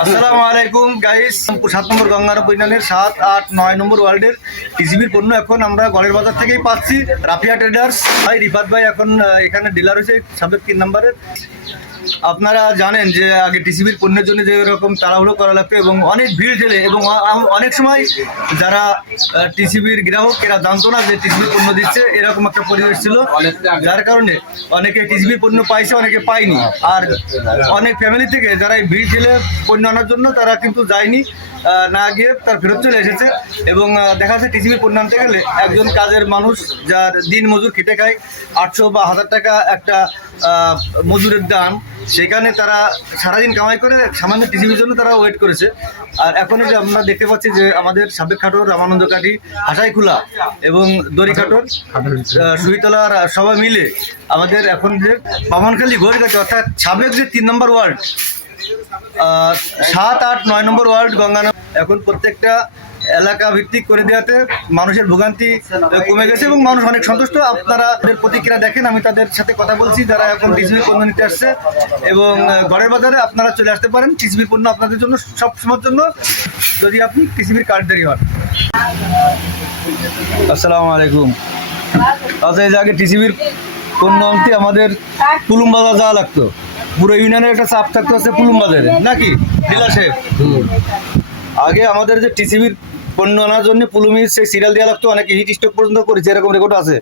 আসসালামু আলাইকুম গাইস। 7 নম্বর গঙ্গারামপুর ইউনিয়নের 7, 8, 9 নম্বর ওয়ার্ডের টিসিবির পণ্য এখন আমরা গড়ের বাজার থেকেই পাচ্ছি। রাফিয়া ট্রেডার্স ভাই, রিফাত ভাই এখন এখানে ডিলার হয়েছে সাবেক 3 নম্বরের। আপনারা জানেন যে আগে টিসিবির পণ্যের জন্য যে এরকম তাড়াহুড়ো করা লাগতো এবং অনেক ভিড় ঠেলে এবং অনেক সময় যারা টিসিবির গ্রাহক এরা জানতো না যে টিসিবির পণ্য দিচ্ছে, এরকম একটা পরিবেশ ছিল, যার কারণে অনেকে টিসিবির পণ্য পাইছে, অনেকে পায়নি। আর অনেক ফ্যামিলি থেকে যারা এই ভিড় ঠেলে পণ্য আনার জন্য তারা কিন্তু যায়নি, না গিয়ে তার ফেরত চলে এসেছে। এবং দেখা যাচ্ছে টিসিবির পণ্য আনতে গেলে একজন কাজের মানুষ যার দিন মজুর খেটে খায় 800 বা 1000 টাকা একটা মজুরের দাম, সেখানে তারা সারাদিন কামাই করে সামান্য টিসিবির জন্য তারা ওয়েট করেছে। আর এখন যে আমরা দেখতে পাচ্ছি যে আমাদের সাবেক খাটোর, রামানন্দ কাঠি, হাসাইখোলা এবং দড়ি খাটোর, সুইতলার সবাই মিলে আমাদের এখন যে বামনখালী ঘড়িঘাটি অর্থাৎ সাবেক যে 3 নম্বর ওয়ার্ড, 7, 8, 9 নম্বর ওয়ার্ড গঙ্গারাম এখন প্রত্যেকটা এলাকা ভিত্তিক করে দেওয়াতে মানুষের ভোগান্তি কমে গেছে এবং মানুষ অনেক সন্তুষ্ট। আপনারা তাদের প্রতিক্রিয়া দেখেন, আমি তাদের সাথে কথা বলছি যারা এখন টিসিবির পণ্য নিতে আসছে। এবং ঘরের বাজারে আপনারা চলে আসতে পারেন, টিসিবির পণ্য আপনাদের জন্য সব সময়ের জন্য, যদি আপনি টিসিবির কার্ডধারী হন। আসসালামু আলাইকুম। আচ্ছা, এই যে আগে টিসিবির পণ্য আনতে আমাদের পুলুম বাজার যাওয়া লাগতো, পুরো ইউনিয়নের একটা চাপ থাকতে হচ্ছে পুলুম বাজারে, নাকি ডিলার সাহেব? আগে আমাদের যে টিসিবির পণ্য আনার জন্য পুলুমির সেই সিরিয়াল দেওয়া লাগতো, অনেকে হিট স্টক পর্যন্ত করেছে, এরকম রেকর্ড আছে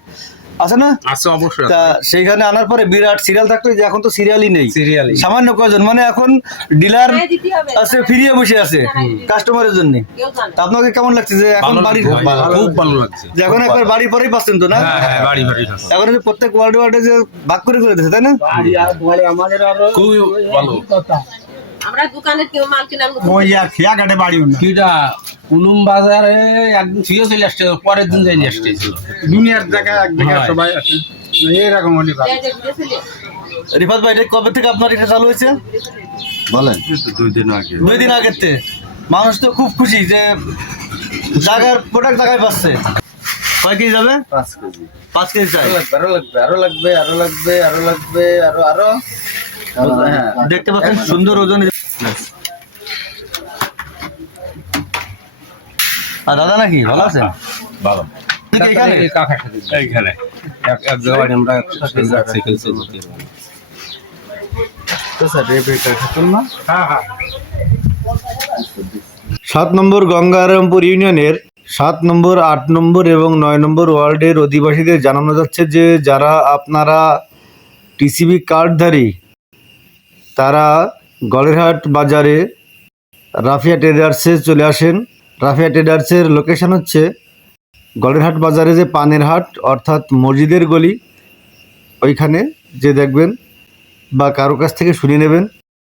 না? আছে অবশ্যই। তা সেইখানে আনার পরে বিরাট সিরিয়াল থাকতো, যে এখন তো সিরিয়ালই নেই, সামান্য কজন, মানে এখন ডিলার আছে ফিরিয়ে বসে আছে কাস্টমারের জন্য। তা আপনাকে কেমন লাগছে যে এখন বাড়ি? খুব ভালো লাগছে। এখন একবার বাড়ি পরেই পাচ্ছেন তো, না? হ্যাঁ, বাড়ি এখন যে প্রত্যেক ওয়ার্ডে ওয়ার্ডে যে ভাগ করে দিয়েছে, তাই না? খুবই ভালো। আমরা দোকানের কেউ মাল কিনার মতো কুলুম বাজারে একদিন ফিরে চলে আসছে, পরের দিন যাই আসছে দুনিয়ার জায়গায় এক জায়গায় সবাই আছে এরকম হলে ভালো। রিফাত ভাই, এটা কবে থেকে আপনার এটা চালু হয়েছে বলেন? 2 দিন আগে। 2 দিন আগের থেকে মানুষ তো খুব খুশি যে জায়গার প্রোডাক্ট জায়গায় পাচ্ছে। কয় কেজি যাবে? 5 কেজি। 5 কেজি চাই। আরো হ্যাঁ, দেখতে পাচ্ছেন সুন্দর ওজন। আর দাদা নাকি ভালো আছেন? ভালো। এখানে এইখানে এক জায়গায় আমরা সাইকেল চালাতে। তো স্যার রেবেকা খাতুন না? হ্যাঁ। 7 নম্বর গঙ্গারামপুর ইউনিয়নের 7 নম্বর, 8 নম্বর এবং 9 নম্বর ওয়ার্ডের অধিবাসীদের জানানো যাচ্ছে যে যারা আপনারা টিসিবি কার্ডধারী তারা গড়েরহাট বাজারে রাফিয়া ট্রেডার্সে চলে আসেন। রাফিয়া ট্রেডার্সের লোকেশন হচ্ছে গড়েরহাট বাজারে যে পানের হাট অর্থাৎ মসজিদের গলি, ওইখানে যে দেখবেন বা কারো কাছ থেকে শুনে নেবেন